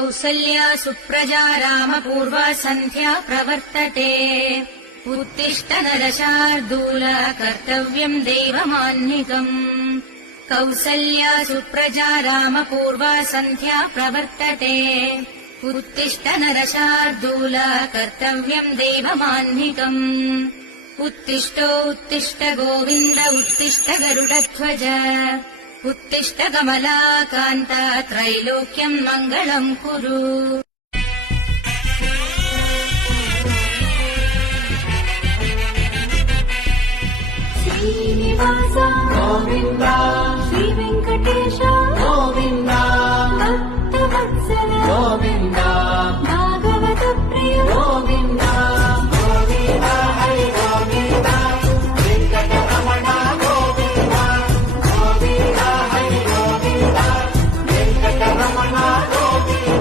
कौसल्या सुप्रजा रामपूर्वा सन्ध्या प्रवर्तते उत्तिष्ठ नरशार्दूल कर्तव्यम् दैवमान्निकम् कौसल्या सुप्रजा रामपूर्वा सन्ध्या प्रवर्तते उत्तिष्ठ नरशार्दूल कर्तव्यम् दैवमान्निकम् उत्तिष्ठ गोविन्द उत्तिष्ठ गरुडध्वज उत्तिष्ठ कमलाकान्त त्रैलोक्यम् मङ्गलम् कुरु। श्रीनिवास गोविन्द श्रीवेङ्कटेश गोविन्द भक्तवत्सल गोविन्द